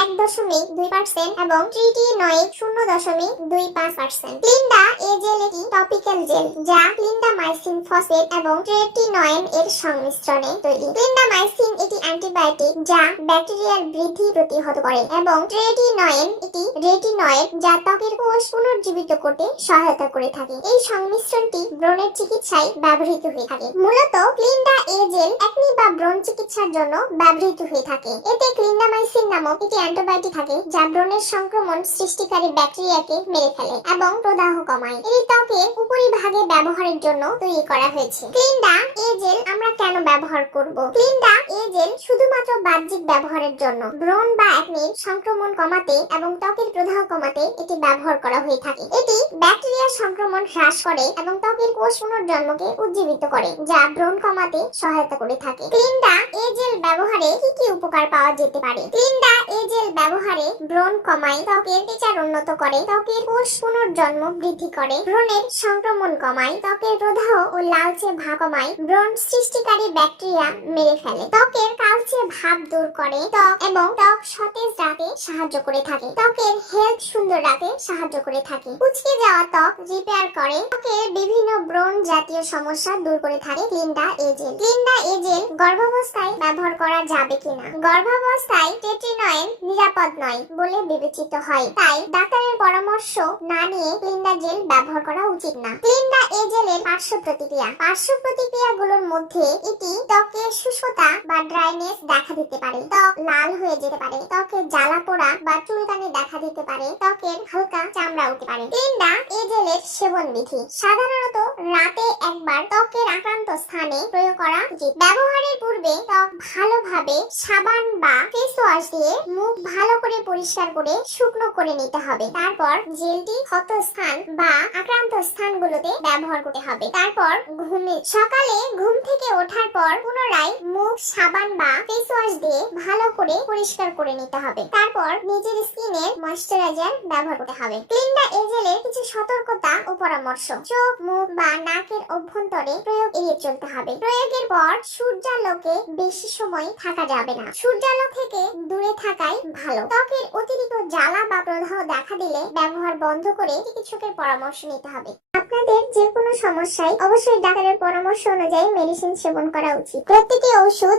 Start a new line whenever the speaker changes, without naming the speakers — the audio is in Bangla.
এক দশমিক দুই পার্সেন্ট এবং শূন্য দশমিক দুই পাঁচ পার্সেন্ট। ক্লিন্ডা এ জেল একটি টপিক্যাল জেল, যা ক্লিন্ডামাইসিন ফসেট এবং সংমিশ্রণে তৈরি। ক্লিন্ডামাইসিন অ্যান্টিবায়োটিক যা ব্যাকটেরিয়ার বৃদ্ধি প্রতিহত করে এবং ট্রেটিনয়েন একটি রেটিনয়েড যা ত্বকের কোষ পুনর্জীবিত করতে সহায়তা করে থাকে। এই সংমিশ্রণটি ব্রণের চিকিৎসায় ব্যবহৃত হয়ে থাকে। মূলত ক্লিন্ডা এ জেল, একনি বা ব্রণ চিকিৎসার জন্য ব্যবহৃত হয়ে থাকে। এতে ক্লিন্ডামাইসিন নামক একটি অ্যান্টিবায়োটিক থাকে যা ব্রণের সংক্রমণ সৃষ্টিকারী ব্যাকটেরিয়াকে মেরে ফেলে এবং প্রদাহ কমায়। এটি ত্বকের উপরিভাগে ব্যবহারের জন্য তৈরি করা হয়েছে। ক্লিন্ডা এ জেল আমরা কেন ব্যবহার করব? ক্লিন্ডা এ জেল শুধুমাত্র বাহ্যিক ব্যবহারের জন্য। ব্রণ বা অ্যাকনির সংক্রমণ কমাতে এবং ত্বকের প্রদাহ কমাতে এটি ব্যবহার করা হয়ে থাকে। এটি ব্যাকটেরিয়ার সংক্রমণ হ্রাস করে এবং ত্বকের কোষ পুনর্জন্মকে উজ্জীবিত করে, যা ব্রণ কমাতে সহায়তা করে থাকে। ক্রিমটা এ জেল ব্যবহারে কি কি উপকার পাওয়া যেতে পারে? ক্লিন্ডা এ জেল ব্যবহারে ব্রণ কমায় ত্বকের টেচার উন্নত করে ত্বকের কোষ পুনর্জন্ম বৃদ্ধি করে। ব্রণের সংক্রমণ কমায় ত্বকের প্রদাহ ও লালচে ভাব কমায়। ব্রণ সৃষ্টিকারী ব্যাকটেরিয়া মেরে ফেলে। ত্বকের কালচে ভাব দূর করে, ত্বক এবং ত্বক সতেজ রাখতে সাহায্য করে থাকে। ত্বকের হেলথ সুন্দর রাখতে সাহায্য করে থাকে। কুচকে যাওয়া ত্বক রিপেয়ার করে ত্বকের বিভিন্ন ব্রণ জাতীয় সমস্যা দূর করে থাকে। ক্লিন্ডা এজেল। ক্লিন্ডা এজেল গর্ভাবস্থায় ব্যবহার করা যাবে কিনা? গর্ভাবস্থায় টেট্রিনয়েল নিরাপদ নয় বলে বিবেচিত হয়। তাই ডাক্তারের পরামর্শ না নিয়ে ক্লিন্ডা জেল ব্যবহার করা উচিত না। ক্লিন্ডা এজেলের পার্শ্ব প্রতিক্রিয়া। পার্শ্ব প্রতিক্রিয়াগুলোর মধ্যে এটি ত্বকের শুষ্কতা বা ড্রাইনেস দেখা দিতে পারে। ত্বক লাল হয়ে যেতে পারে। ত্বকের জ্বালা পোড়া বা চুলকানি দেখা দিতে পারে। ত্বকের হালকা চামড়া উঠতে পারে। ক্লিন্ডা এজেলের সেবন বিধি সাধারণত রাতে একবার ত্বকের আক্রান্ত স্থানে প্রয়োগ করা উচিত। ব্যবহারের পূর্বে ত্বক ভালোভাবে সাবান বা ফেস ওয়াশ দিয়ে মুখ ভালো করে পরিষ্কার করে শুকনো করে নিতে হবে। তারপর জেলটি ক্ষত স্থান বা আক্রান্ত স্থানগুলোতে ব্যবহার করতে হবে। তারপর ঘুমে সকালে ঘুম থেকে ওঠার পর পুনরায় মুখ সাবান বা ফেস ওয়াশ দিয়ে ভালো করে পরিষ্কার করে নিতে হবে। তারপর নিজের স্কিনের ময়শ্চারাইজার ব্যবহার করতে হবে। ক্লিনডা এজেলের কিছু সতর্কতা ও পরামর্শ। চোখ, মুখ বা নাকের অভ্যন্তরে প্রয়োগ এড়িয়ে চলতে হবে। প্রয়োগের পর সূর্যালোকে বেশি সময় থাকা যাবে না। সূর্যালোক থেকে দূরে থাকাই ভালো। ত্বকের অতিরিক্ত জ্বালা বা প্রদাহ দেখা দিলে ব্যবহার বন্ধ করে চিকিৎসকের পরামর্শ নিতে হবে। আপনাদের যে কোনো সমস্যায় অবশ্যই ডাক্তারের পরামর্শ অনুযায়ী মেডিসিন সেবন করা উচিত। প্রত্যেকটি ওষুধ